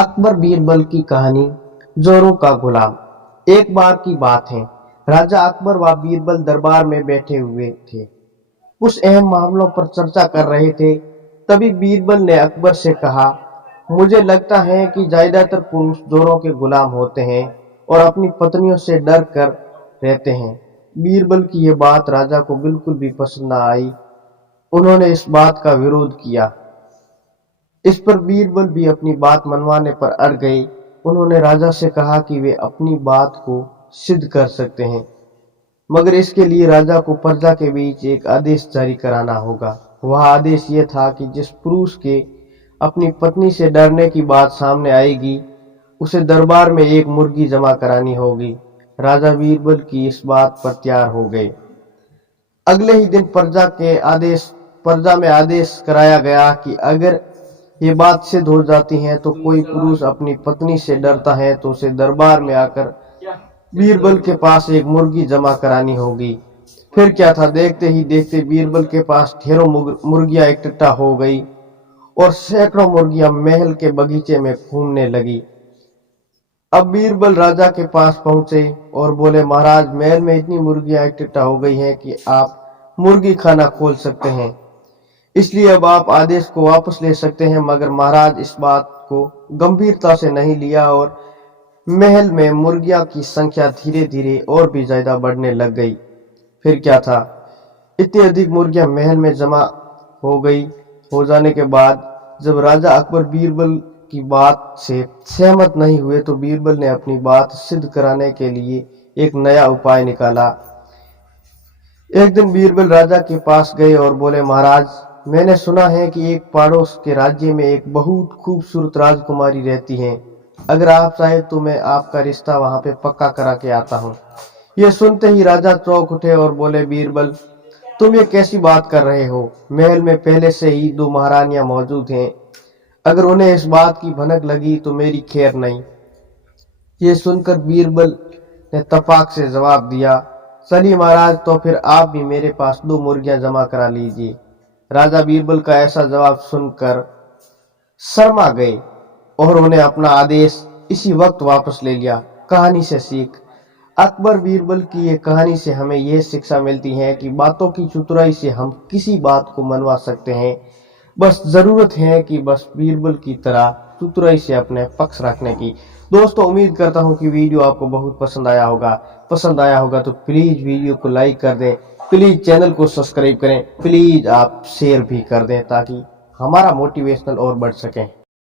अकबर बीरबल की कहानी जोरों का गुलाम। एक बार की बात है, राजा अकबर व बीरबल दरबार में बैठे हुए थे। कुछ अहम मामलों पर चर्चा कर रहे थे। तभी बीरबल ने अकबर से कहा, मुझे लगता है कि ज्यादातर पुरुष जोरों के गुलाम होते हैं और अपनी पत्नियों से डर कर रहते हैं। बीरबल की यह बात राजा को बिल्कुल भी पसंद न आई। उन्होंने इस बात का विरोध किया। इस पर बीरबल भी अपनी बात मनवाने पर अड़ गए। उन्होंने राजा से कहा कि वे अपनी बात को सिद्ध कर सकते हैं, मगर इसके लिए राजा को प्रजा के बीच एक आदेश जारी कराना होगा। वह आदेश ये था कि जिस पुरुष के अपनी पत्नी से डरने की बात सामने आएगी, उसे दरबार में एक मुर्गी जमा करानी होगी। राजा बीरबल की इस बात पर तैयार हो गए। अगले ही दिन प्रजा में आदेश कराया गया कि अगर ये बात सिद्ध हो जाती है तो कोई पुरुष अपनी पत्नी से डरता है तो उसे दरबार में आकर बीरबल के पास एक मुर्गी जमा करानी होगी। फिर क्या था, देखते ही देखते बीरबल के पास ढेरों मुर्गियां इकट्ठा हो गई और सैकड़ों मुर्गियां महल के बगीचे में घूमने लगी। अब बीरबल राजा के पास पहुंचे और बोले, महाराज, महल में इतनी मुर्गियां इकट्ठा हो गई हैं कि आप मुर्गी खाना खोल सकते हैं, इसलिए अब आप आदेश को वापस ले सकते हैं। मगर महाराज इस बात को गंभीरता से नहीं लिया और महल में मुर्गियां की संख्या धीरे धीरे और भी ज्यादा बढ़ने लग गई। फिर क्या था, इतनी अधिक मुर्गियां महल में जमा हो जाने के बाद जब राजा अकबर बीरबल की बात से सहमत नहीं हुए तो बीरबल ने अपनी बात सिद्ध कराने के लिए एक नया उपाय निकाला। एक दिन बीरबल राजा के पास गए और बोले, महाराज, मैंने सुना है कि एक पड़ोस के राज्य में एक बहुत खूबसूरत राजकुमारी रहती है। अगर आप चाहे तो मैं आपका रिश्ता वहां पे पक्का करा के आता हूँ। ये सुनते ही राजा चौंक उठे और बोले, बीरबल, तुम ये कैसी बात कर रहे हो? महल में पहले से ही 2 महारानियां मौजूद हैं। अगर उन्हें इस बात की भनक लगी तो मेरी खैर नहीं। ये सुनकर बीरबल ने तपाक से जवाब दिया, चलिए महाराज, तो फिर आप भी मेरे पास 2 मुर्गियां जमा करा लीजिए। राजा बीरबल का ऐसा जवाब सुनकर शर्मा गए और उन्हें अपना आदेश इसी वक्त वापस ले लिया। कहानी से सीख। अकबर बीरबल की ये कहानी से हमें यह शिक्षा मिलती है कि बातों की चतुराई से हम किसी बात को मनवा सकते हैं। बस जरूरत है कि बस बीरबल की तरह चतुराई से अपने पक्ष रखने की। दोस्तों, उम्मीद करता हूं कि वीडियो आपको बहुत पसंद आया होगा। पसंद आया होगा तो प्लीज वीडियो को लाइक कर दें, प्लीज चैनल को सब्सक्राइब करें, प्लीज आप शेयर भी कर दें ताकि हमारा मोटिवेशनल और बढ़ सके।